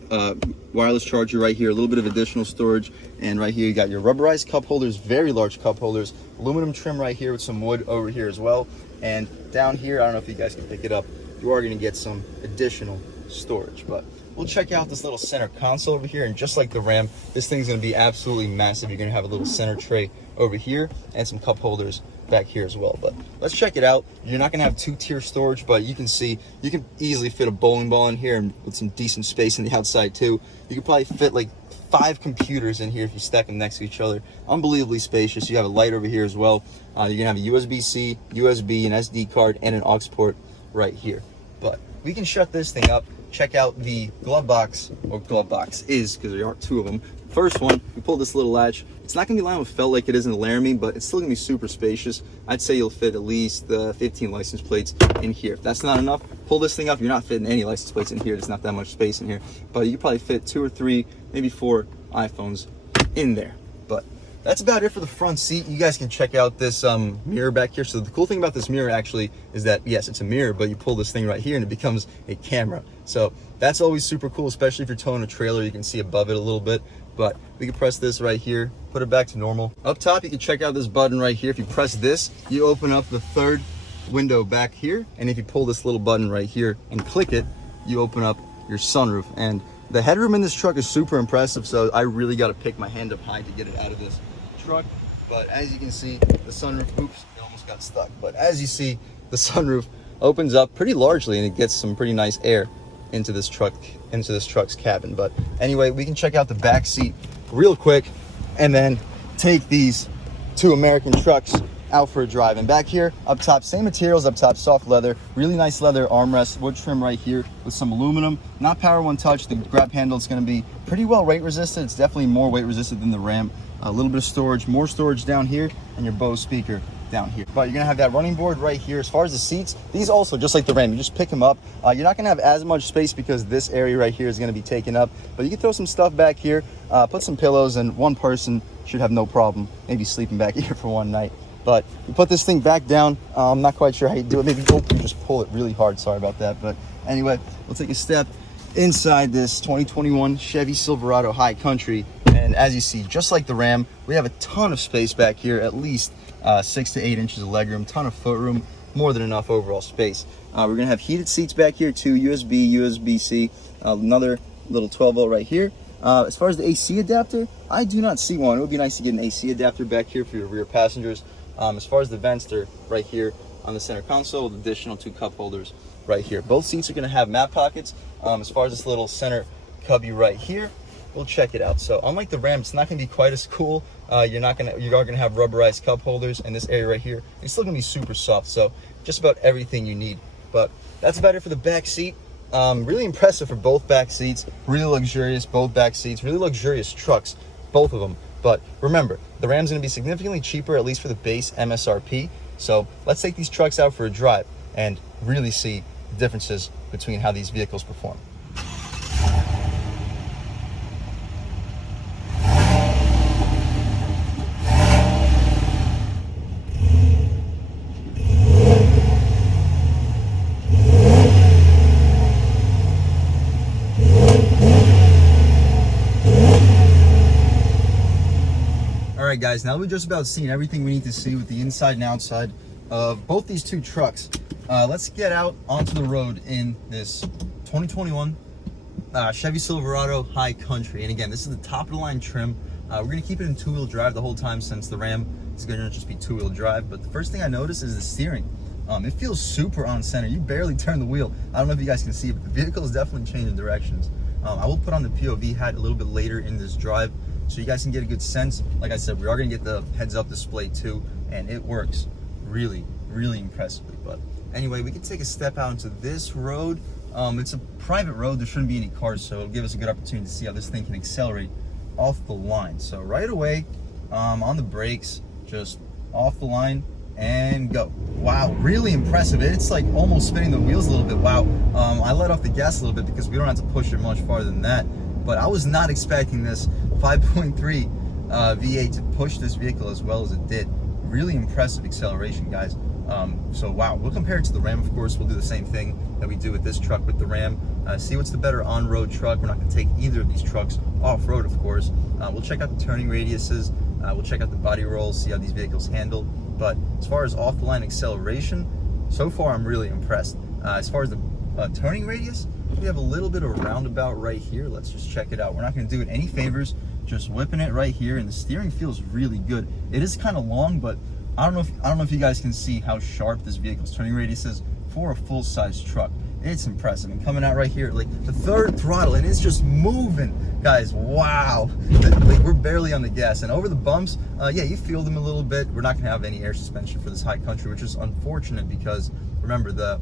wireless charger right here, a little bit of additional storage. And right here, you got your rubberized cup holders, very large cup holders, aluminum trim right here with some wood over here as well. And down here, I don't know if you guys can pick it up, you are going to get some additional storage. But we'll check out this little center console over here, and just like the Ram, this thing's going to be absolutely massive. You're going to have a little center tray over here and some cup holders back here as well. But let's check it out. You're not going to have 2-tier storage, but you can see you can easily fit a bowling ball in here, and with some decent space in the outside too. You could probably fit like 5 computers in here if you stack them next to each other. Unbelievably spacious. You have a light over here as well. You're going to have a USB-C, USB, an SD card, and an aux port right here. But we can shut this thing up. Check out the glove box, or glove box is, because there are 2 of them. First one, we pull this little latch. It's not going to be lined with felt like it is in the Laramie, but it's still going to be super spacious. I'd say you'll fit at least 15 license plates in here. If that's not enough, pull this thing up. You're not fitting any license plates in here. There's not that much space in here. But you probably fit 2 or 3, maybe 4 iPhones in there. But that's about it for the front seat. You guys can check out this mirror back here. So the cool thing about this mirror actually is that, yes, it's a mirror, but you pull this thing right here and it becomes a camera. So that's always super cool, especially if you're towing a trailer. You can see above it a little bit. But we can press this right here, put it back to normal. Up top, you can check out this button right here. If you press this, you open up the 3rd window back here. And if you pull this little button right here and click it, you open up your sunroof. And the headroom in this truck is super impressive, so I really got to pick my hand up high to get it out of this truck. But as you can see, the sunroof, oops, it almost got stuck. But as you see, the sunroof opens up pretty largely, and it gets some pretty nice air into this truck's cabin. But anyway, we can check out the back seat real quick and then take these 2 American trucks out for a drive. And back here, up top, same materials up top, soft leather, really nice leather armrest, wood trim right here with some aluminum, not power one touch. The grab handle is going to be pretty well weight resistant. It's definitely more weight resistant than the Ram. A little bit of storage, more storage down here, and your Bose speaker down here. But you're gonna have that running board right here. As far as the seats, these also, just like the Ram, you just pick them up. You're not gonna have as much space because this area right here is gonna be taken up, but you can throw some stuff back here, put some pillows, and one person should have no problem maybe sleeping back here for one night. But you put this thing back down. I'm not quite sure how you do it. Maybe you just pull it really hard. Sorry about that. But anyway, we'll take a step inside this 2021 Chevy Silverado High Country. And And as you see, just like the Ram, we have a ton of space back here, at least 6 to 8 inches of legroom, ton of foot room, more than enough overall space. We're gonna have heated seats back here too, USB, USB-C, another little 12 volt right here. As far as the AC adapter, I do not see one. It would be nice to get an AC adapter back here for your rear passengers. As far as the vents, they're right here on the center console with additional 2 cup holders right here. Both seats are gonna have map pockets. As far as this little center cubby right here, we'll check it out. So unlike the Ram, it's not gonna be quite as cool. You are gonna have rubberized cup holders in this area right here. It's still gonna be super soft, so just about everything you need. But that's about it for the back seat. Really impressive for both back seats. Really luxurious, both back seats. Really luxurious trucks, both of them. But remember, the Ram's gonna be significantly cheaper, at least for the base MSRP. So let's take these trucks out for a drive and really see the differences between how these vehicles perform. Alright guys, now we've just about seen everything we need to see with the inside and outside of both these two trucks. Let's get out onto the road in this 2021 Chevy Silverado High Country. And again, this is the top of the line trim. We're going to keep it in 2-wheel drive the whole time, since the Ram is going to just be 2-wheel drive. But the first thing I notice is the steering. It feels super on center. You barely turn the wheel. I don't know if you guys can see it, but the vehicle is definitely changing directions. I will put on the POV hat a little bit later in this drive, so you guys can get a good sense. Like I said, we are going to get the heads-up display too, and it works really, really impressively. But anyway, we can take a step out into this road. It's a private road. There shouldn't be any cars, so it'll give us a good opportunity to see how this thing can accelerate off the line. So right away, on the brakes, just off the line and go. Wow, really impressive. It's like almost spinning the wheels a little bit. Wow. I let off the gas a little bit because we don't have to push it much farther than that. But I was not expecting this 5.3 V8 to push this vehicle as well as it did. Really impressive acceleration, guys. So wow, we'll compare it to the Ram, of course. We'll do the same thing that we do with this truck with the Ram. See what's the better on-road truck. We're not going to take either of these trucks off-road, of course. We'll check out the turning radiuses. We'll check out the body rolls, see how these vehicles handle. But as far as off-the-line acceleration, so far I'm really impressed. As far as the turning radius, we have a little bit of a roundabout right here. Let's just check it out. We're not going to do it any favors, just whipping it right here, and the steering feels really good. It is kind of long, but I don't know if you guys can see how sharp this vehicle's turning radius is for a full-size truck. It's impressive. And coming out right here, like the third throttle, and it's just moving, guys. Wow, like we're barely on the gas. And over the bumps, yeah, you feel them a little bit. We're not going to have any air suspension for this High Country, which is unfortunate because remember the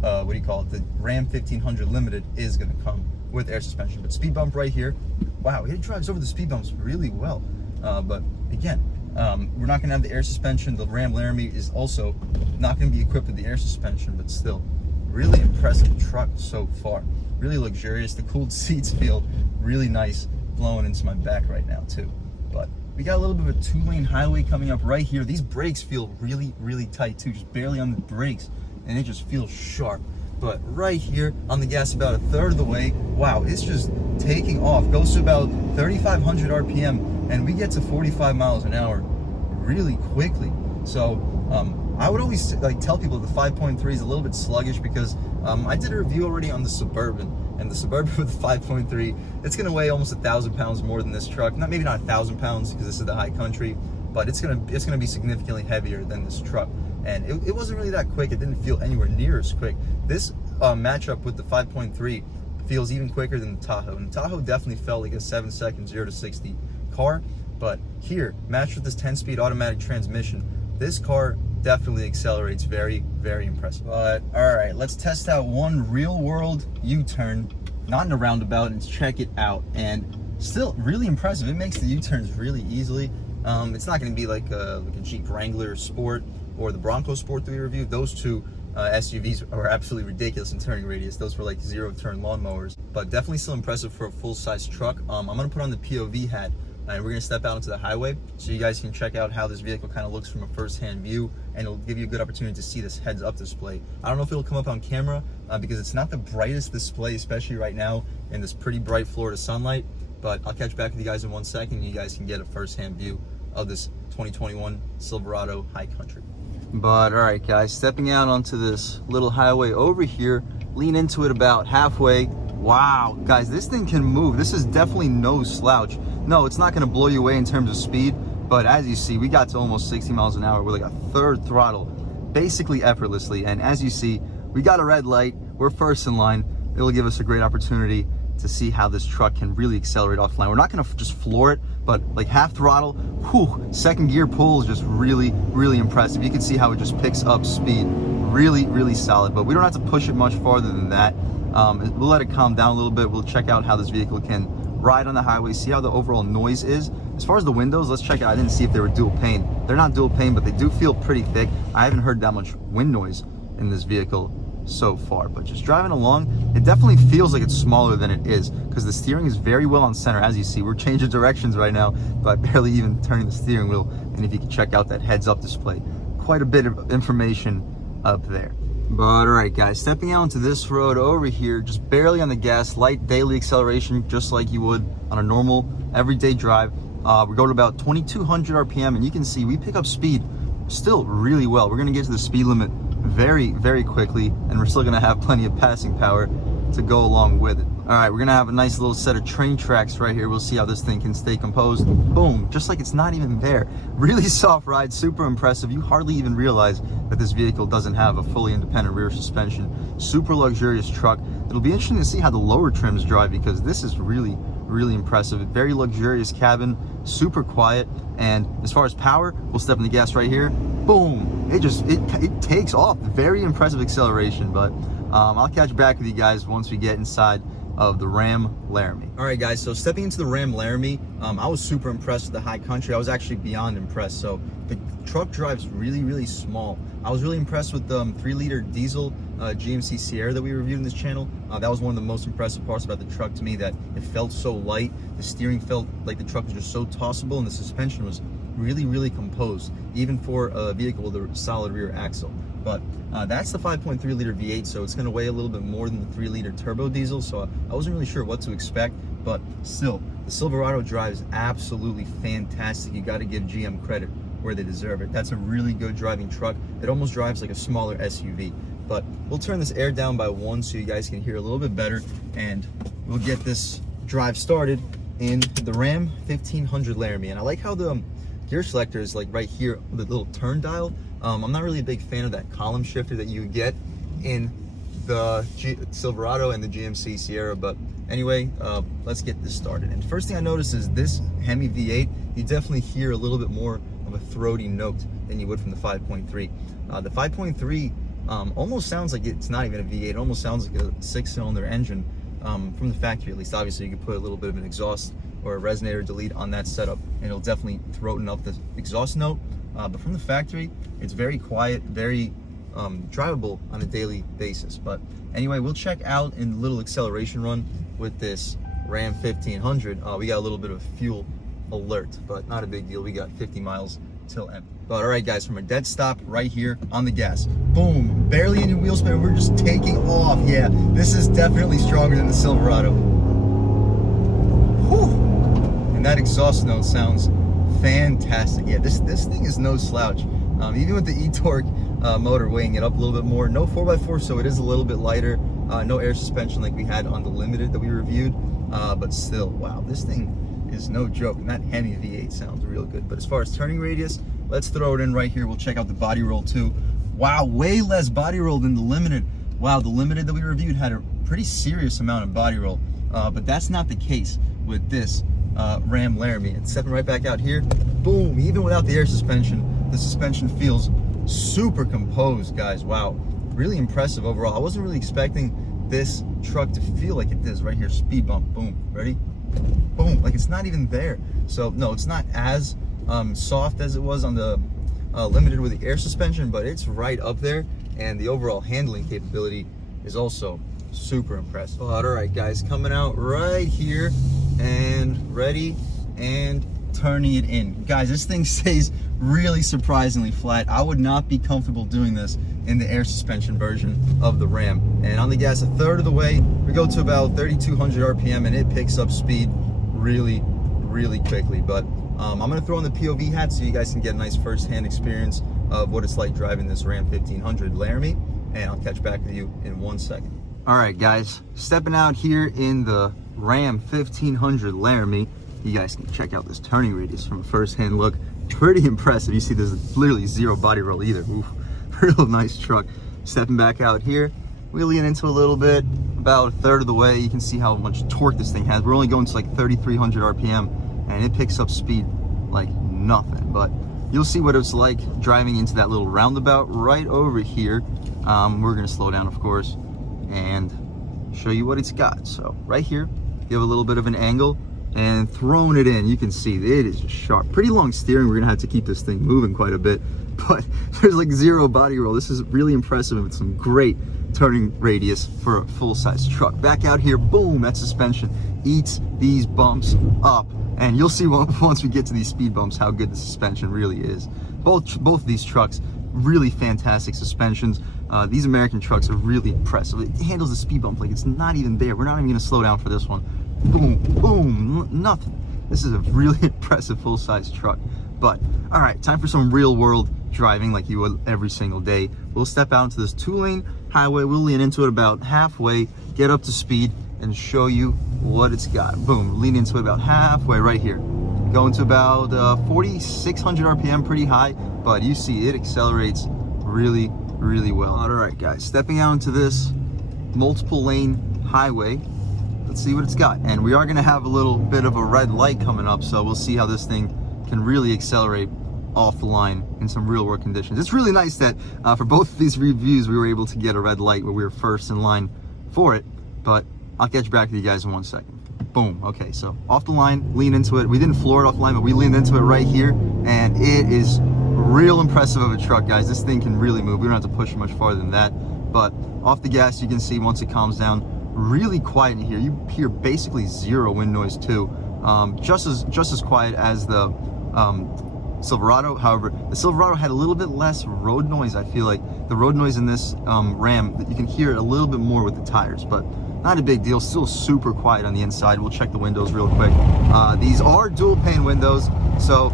what do you call it? The Ram 1500 Limited is going to come with air suspension. But speed bump right here, wow, it drives over the speed bumps really well. But again, we're not going to have the air suspension. The Ram Laramie is also not going to be equipped with the air suspension, but still, really impressive truck so far. Really luxurious. The cooled seats feel really nice blowing into my back right now too. But we got a little bit of a 2-lane highway coming up right here. These brakes feel really, really tight too, just barely on the brakes, and it just feels sharp. But right here on the gas, about a third of the way, wow, it's just taking off. Goes to about 3,500 RPM, and we get to 45 miles an hour really quickly. So I would always like tell people the 5.3 is a little bit sluggish because I did a review already on the Suburban, and the Suburban with the 5.3, it's gonna weigh almost 1,000 pounds more than this truck. Maybe not 1,000 pounds because this is the High Country, but it's gonna be significantly heavier than this truck. And it wasn't really that quick. It didn't feel anywhere near as quick. This matchup with the 5.3 feels even quicker than the Tahoe. And the Tahoe definitely felt like a 7-second 0 to 60 car. But here, matched with this 10-speed automatic transmission, this car definitely accelerates very, very impressive. But all right, let's test out one real-world U-turn, not in a roundabout, and check it out. And still really impressive. It makes the U-turns really easily. It's not going to be like a Jeep Wrangler Sport or the Bronco Sport that we reviewed. Those two SUVs are absolutely ridiculous in turning radius. Those were like 0-turn lawnmowers, but definitely still impressive for a full-size truck. I'm going to put on the POV hat, and we're going to step out into the highway so you guys can check out how this vehicle kind of looks from a first-hand view, and it'll give you a good opportunity to see this heads-up display. I don't know if it'll come up on camera because it's not the brightest display, especially right now in this pretty bright Florida sunlight, But I'll catch back with you guys in 1 second, and you guys can get a first-hand view of this 2021 Silverado High Country. But all right, guys, stepping out onto this little highway over here, lean into it about halfway. Wow, guys, this thing can move. This is definitely no slouch. No, it's not gonna blow you away in terms of speed, but as you see, we got to almost 60 miles an hour with like a third throttle, basically effortlessly. And as you see, we got a red light. We're first in line. It'll give us a great opportunity to see how this truck can really accelerate offline. We're not gonna just floor it, but like half throttle, whew, second gear pull is just really, really impressive. You can see how it just picks up speed. Really, really solid, but we don't have to push it much farther than that. We'll let it calm down a little bit. We'll check out how this vehicle can ride on the highway, see how the overall noise is. As far as the windows, let's check it out. I didn't see if they were dual pane. They're not dual pane, but they do feel pretty thick. I haven't heard that much wind noise in this vehicle so far, but just driving along, it definitely feels like it's smaller than it is because the steering is very well on center. As you see, we're changing directions right now, but barely even turning the steering wheel. And if you can check out that heads-up display, quite a bit of information up there. But all right, guys, stepping out into this road over here, just barely on the gas, light daily acceleration, just like you would on a normal everyday drive. We go to about 2,200 RPM, and you can see we pick up speed still really well. We're gonna get to the speed limit very, very quickly, and we're still gonna have plenty of passing power to go along with it. All right, we're gonna have a nice little set of train tracks right here. We'll see how this thing can stay composed. Boom, just like it's not even there. Really soft ride, super impressive. You hardly even realize that this vehicle doesn't have a fully independent rear suspension. Super luxurious truck. It'll be interesting to see how the lower trims drive because this is really, really impressive. Very luxurious cabin, super quiet. And as far as power, we'll step in the gas right here. Boom, it takes off. Very impressive acceleration, but I'll catch back with you guys once we get inside of the Ram Laramie. All right, guys, so stepping into the Ram Laramie, I was super impressed with the High Country. I was actually beyond impressed. So the truck drives really, really small. I was really impressed with the 3-liter diesel GMC Sierra that we reviewed in this channel. That was one of the most impressive parts about the truck to me, that it felt so light. The steering felt like the truck was just so tossable, and the suspension was really, really composed, even for a vehicle with a solid rear axle. But that's the 5.3 liter V8, so it's going to weigh a little bit more than the 3-liter turbo diesel, so I wasn't really sure what to expect, but still, the Silverado drives absolutely fantastic. You got to give GM credit where they deserve it. That's a really good driving truck. It almost drives like a smaller SUV. But we'll turn this air down by 1 so you guys can hear a little bit better, and we'll get this drive started in the Ram 1500 Laramie. And I like how the gear selector is like right here with the little turn dial. I'm not really a big fan of that column shifter that you get in the Silverado and the GMC Sierra, but anyway, let's get this started. And first thing I noticed is this Hemi V8, you definitely hear a little bit more of a throaty note than you would from the 5.3. The 5.3 almost sounds like it's not even a V8. It almost sounds like a 6-cylinder engine from the factory, at least. Obviously, you could put a little bit of an exhaust or a resonator delete on that setup, and it'll definitely throaten up the exhaust note. But from the factory, it's very quiet, very drivable on a daily basis. But anyway, we'll check out in the little acceleration run with this Ram 1500. We got a little bit of fuel alert, but not a big deal. We got 50 miles till empty. But all right, guys, from a dead stop right here on the gas, boom, barely any wheel spin. We're just taking off. Yeah, this is definitely stronger than the Silverado. Whew. And that exhaust note sounds fantastic. Yeah, this thing is no slouch. Even with the e-torque motor weighing it up a little bit more, no 4x4, so it is a little bit lighter. No air suspension like we had on the Limited that we reviewed, but still, wow, this thing is no joke. And that Hemi V8 sounds real good. But as far as turning radius, let's throw it in right here. We'll check out the body roll too. Wow, way less body roll than the Limited. Wow, the Limited that we reviewed had a pretty serious amount of body roll, but that's not the case with this Ram Laramie. And stepping right back out here, boom, even without the air suspension, the suspension feels super composed, guys. Wow, really impressive overall. I wasn't really expecting this truck to feel like it does right here. Speed bump, boom, ready? Boom, like it's not even there. So no, it's not as soft as it was on the Limited with the air suspension, but it's right up there, and the overall handling capability is also super impressive. But all right, guys, coming out right here and ready and turning it in. Guys, this thing stays really surprisingly flat. I would not be comfortable doing this in the air suspension version of the Ram. And on the gas, a third of the way, we go to about 3,200 RPM, and it picks up speed really, really quickly. But I'm gonna throw on the POV hat so you guys can get a nice first-hand experience of what it's like driving this Ram 1500 Laramie, and I'll catch back with you in 1 second. All right, guys, stepping out here in the Ram 1500 Laramie. You guys can check out this turning radius from a first-hand look. Pretty impressive. You see there's literally zero body roll either. Oof, real nice truck. Stepping back out here, wheeling into a little bit, about a third of the way. You can see how much torque this thing has. We're only going to like 3,300 RPM, and it picks up speed like nothing. But you'll see what it's like driving into that little roundabout right over here. We're gonna slow down, of course, and show you what it's got. So right here, you have a little bit of an angle, and throwing it in, you can see it is just sharp. Pretty long steering. We're gonna have to keep this thing moving quite a bit, but there's like zero body roll. This is really impressive with some great turning radius for a full-size truck. Back out here, boom, that suspension eats these bumps up, and you'll see once we get to these speed bumps how good the suspension really is. Both of these trucks, really fantastic suspensions. These American trucks are really impressive. It handles the speed bump like it's not even there. We're not even gonna slow down for this one. Boom, boom, nothing. This is a really impressive full-size truck. But all right, time for some real world driving like you would every single day. We'll step out into this 2-lane highway. We'll lean into it about halfway, get up to speed, and show you what it's got. Boom, lean into it about halfway right here. Going to about 4,600 RPM, pretty high, but you see it accelerates really, really well. All right, guys, stepping out into this multiple lane highway. Let's see what it's got. And we are gonna have a little bit of a red light coming up, so we'll see how this thing can really accelerate off the line in some real world conditions. It's really nice that for both of these reviews, we were able to get a red light where we were first in line for it, but I'll catch back with you guys in 1 second. Boom, okay, so off the line, lean into it. We didn't floor it off the line, but we leaned into it right here, and it is real impressive of a truck, guys. This thing can really move. We don't have to push it much farther than that, but off the gas, you can see once it calms down, really quiet in here. You hear basically zero wind noise too. Just as quiet as the Silverado. However, the Silverado had a little bit less road noise. I feel like the road noise in this Ram, you can hear it a little bit more with the tires, but not a big deal. Still super quiet on the inside. We'll check the windows real quick. These are dual pane windows. So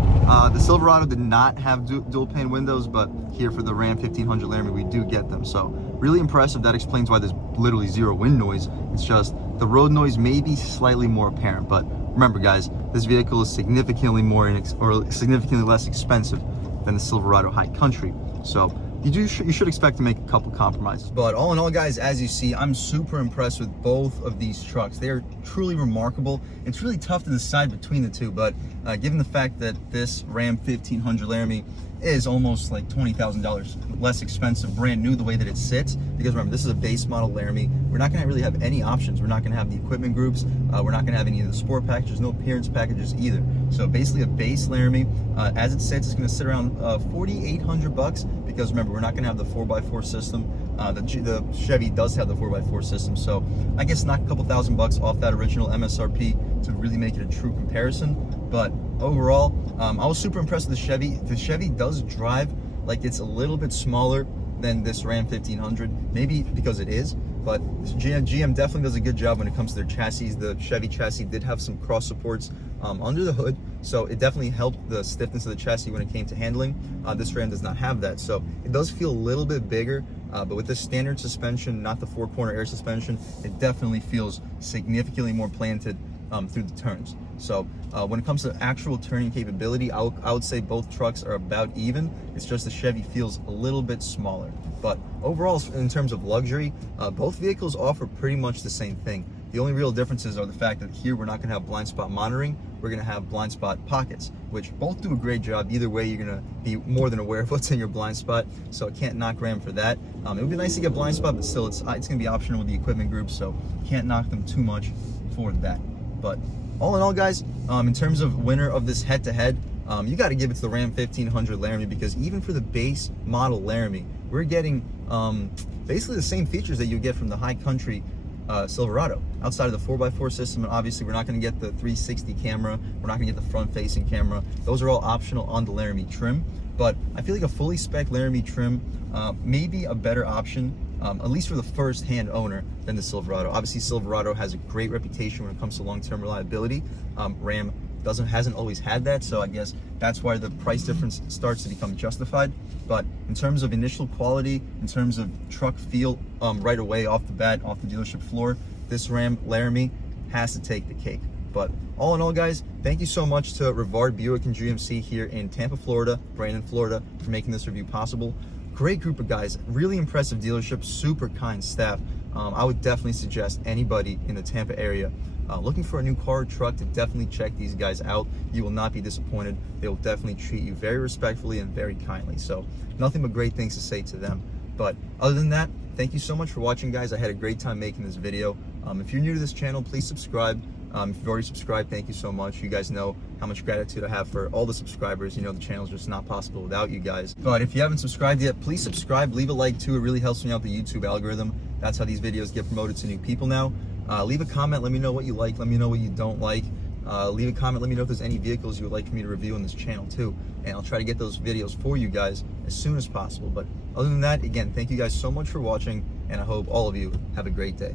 the Silverado did not have dual pane windows, but here for the Ram 1500 Laramie, we do get them. So really impressive. That explains why there's literally zero wind noise. It's just the road noise may be slightly more apparent. But remember, guys, this vehicle is significantly significantly less expensive than the Silverado High Country. So you should expect to make a couple compromises. But all in all, guys, as you see, I'm super impressed with both of these trucks. They are truly remarkable. It's really tough to decide between the two, but given the fact that this Ram 1500 Laramie is almost like $20,000 less expensive, brand new, the way that it sits, because remember, this is a base model Laramie. We're not gonna really have any options. We're not gonna have the equipment groups. We're not gonna have any of the sport packages, no appearance packages either. So basically a base Laramie, as it sits, it's gonna sit around 4,800 bucks, because remember, we're not gonna have the 4x4 system. The Chevy does have the 4x4 system, so I guess knock a couple $1,000 off that original MSRP to really make it a true comparison. But overall, I was super impressed with the Chevy. The Chevy does drive like it's a little bit smaller than this Ram 1500, maybe because it is, but GM definitely does a good job when it comes to their chassis. The Chevy chassis did have some cross supports under the hood, so it definitely helped the stiffness of the chassis when it came to handling. This Ram does not have that, so it does feel a little bit bigger, but with the standard suspension, not the 4-corner air suspension, it definitely feels significantly more planted through the turns. So when it comes to actual turning capability, I would say both trucks are about even. It's just the Chevy feels a little bit smaller. But overall, in terms of luxury, both vehicles offer pretty much the same thing. The only real differences are the fact that here we're not going to have blind spot monitoring. We're going to have blind spot pockets, which both do a great job. Either way, you're going to be more than aware of what's in your blind spot, so I can't knock Ram for that. It would be nice to get blind spot, but still, it's going to be optional with the equipment group, so can't knock them too much for that. But all in all, guys, in terms of winner of this head-to-head, you got to give it to the Ram 1500 Laramie, because even for the base model Laramie, we're getting basically the same features that you get from the High Country Silverado, outside of the 4x4 system. And obviously we're not going to get the 360 camera, we're not going to get the front-facing camera. Those are all optional on the Laramie trim. But I feel like a fully spec Laramie trim may be a better option at least for the first-hand owner, than the Silverado. Obviously, Silverado has a great reputation when it comes to long-term reliability. Ram hasn't always had that, so I guess that's why the price difference starts to become justified. But in terms of initial quality, in terms of truck feel, right away off the bat, off the dealership floor, this Ram Laramie has to take the cake. But all in all, guys, thank you so much to Rivard Buick and GMC here in Tampa, Florida, Brandon, Florida, for making this review possible. Great group of guys, really impressive dealership, super kind staff. I would definitely suggest anybody in the Tampa area looking for a new car or truck to definitely check these guys out. You will not be disappointed. They will definitely treat you very respectfully and very kindly. So nothing but great things to say to them. But other than that, thank you so much for watching, guys. I had a great time making this video. If you're new to this channel, please subscribe. If you've already subscribed, thank you so much. You guys know how much gratitude I have for all the subscribers. You know, the channel's just not possible without you guys. But if you haven't subscribed yet, please subscribe, leave a like too. It really helps me out the YouTube algorithm. That's how these videos get promoted to new people now. Leave a comment, let me know what you like, let me know what you don't like. Leave a comment, let me know if there's any vehicles you would like me to review on this channel too. And I'll try to get those videos for you guys as soon as possible. But other than that, again, thank you guys so much for watching, and I hope all of you have a great day.